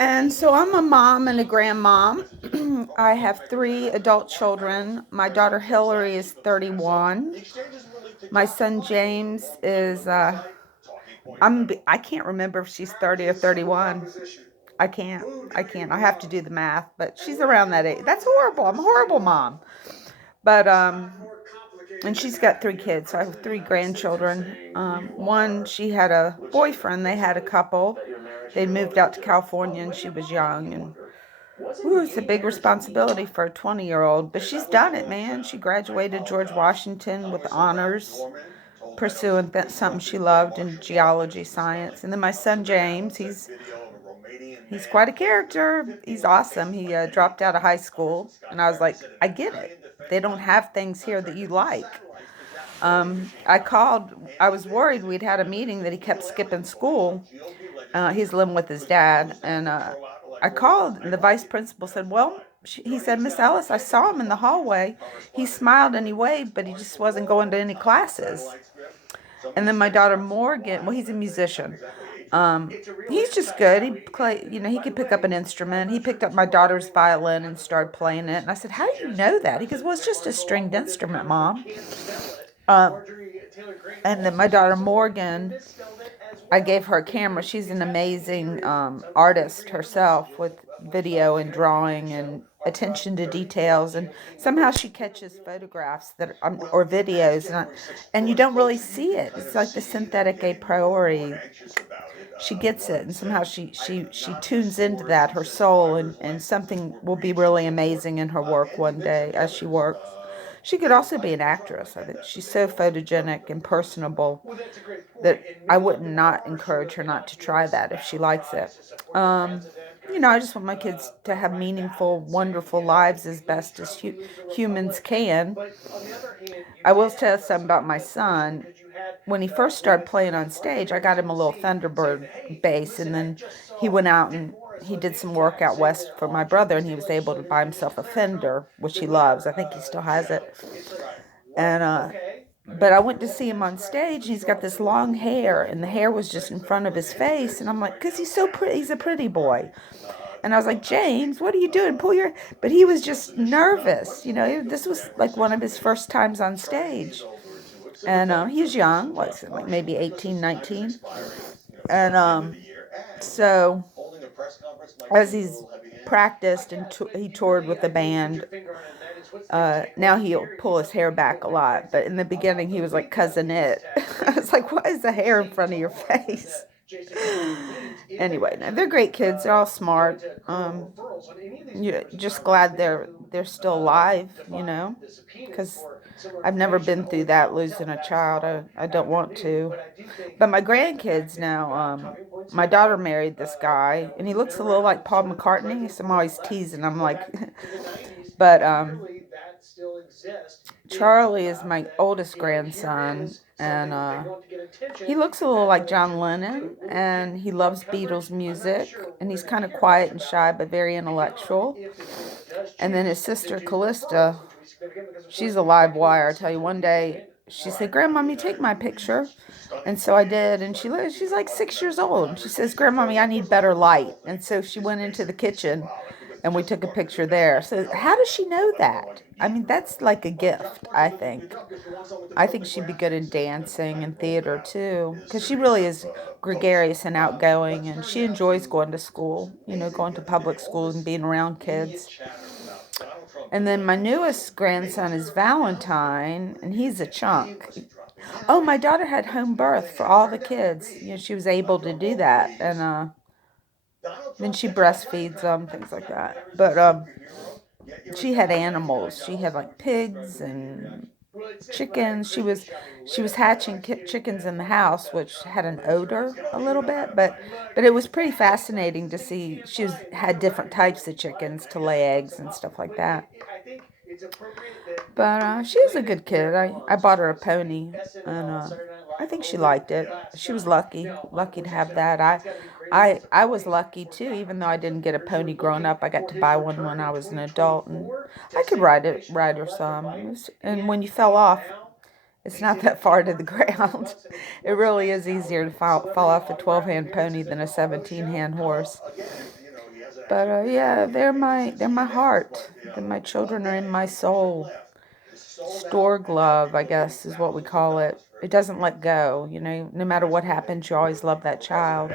And so I'm a mom and a grandmom. I have 3 adult children. My daughter Hillary is 31. My son James is I can't remember if she's 30 or 31. I can't. I can't. I have to do the math, but she's around that age. That's horrible. I'm a horrible mom. But and she's got 3 kids. So I have 3 grandchildren. One, she had a boyfriend. They had a couple. They moved out to California, and she was young, and ooh, it's a big responsibility for a 20-year-old. But she's done it, man. She graduated George Washington with honors, pursuing something she loved in geology science. And then my son James, he's quite a character. He's awesome. He dropped out of high school, and I was like, I get it. They don't have things here that you like. I called. I was worried. We'd had a meeting that he kept skipping school. He's living with his dad, and I called, and the vice principal said, "Well," he said, "Miss Ellis, I saw him in the hallway. He smiled and he waved, but he just wasn't going to any classes." And then my daughter Morgan, well, he's a musician. Um, he's just good. He play, he could pick up an instrument. He picked up my daughter's violin and started playing it. And I said, "How do you know that?" He goes, "Well, it's just a stringed instrument, Mom." Um, and then my daughter Morgan, I gave her a camera. She's an amazing artist herself with video and drawing and attention to details. And somehow she catches photographs that or videos, and you don't really see it. It's like the synthetic a priori. She gets it, and somehow she tunes into that, her soul, and something will be really amazing in her work one day as she works. She could also be an actress. I think she's so photogenic and personable that I would not encourage her not to try that if she likes it. Um, I just want my kids to have meaningful, wonderful lives as best as humans can. I will tell you something about my son. When he first started playing on stage, I got him a little Thunderbird bass, and then he went out and he did some work out west for my brother, and he was able to buy himself a Fender, which he loves. I think he still has it. And but I went to see him on stage, and he's got this long hair, and the hair was just in front of his face, and I'm like, because he's so pretty, he's a pretty boy. And I was like, "James, what are you doing? Pull your..." But he was just nervous. This was like one of his first times on stage. And he was young, like maybe 18, 19. And so as he's practiced and he toured with the band, now he'll pull his hair back a lot. But in the beginning, he was like Cousin It. I was like, "Why is the hair in front of your face?" Anyway, no, they're great kids. They're all smart. Just glad they're still alive, because I've never been through that, losing a child. I don't want to. But my grandkids now, my daughter married this guy, and he looks a little like Paul McCartney, so I'm always teasing. I'm like, but Charlie is my oldest grandson, and he looks a little like John Lennon, and he loves Beatles music, and he's kind of quiet and shy, but very intellectual. And then his sister Callista, she's a live wire. I tell you, one day she said, "Grandmommy, take my picture." And so I did, and she's like 6 years old. And she says, "Grandmommy, I need better light." And so she went into the kitchen, and we took a picture there. So how does she know that? I mean, that's like a gift, I think. I think she'd be good in dancing and theater too, because she really is gregarious and outgoing, and she enjoys going to school, going to public school and being around kids. And then my newest grandson is Valentine, and he's a chunk. Oh, my daughter had home birth for all the kids. She was able to do that, and then she breastfeeds them, things like that. But she had animals. She had like pigs and chickens. She was hatching chickens in the house, which had an odor a little bit, but it was pretty fascinating to see. Had different types of chickens to lay eggs and stuff like that. But she was a good kid. I bought her a pony, and I think she liked it. She was lucky to have that. I was lucky too, even though I didn't get a pony growing up. I got to buy one when I was an adult, and I could ride her some. And when you fell off, it's not that far to the ground. It really is easier to fall off a 12-hand pony than a 17-hand horse. But yeah, they're my heart. My children are in my soul. Storge love, I guess, is what we call it. It doesn't let go. No matter what happens, you always love that child.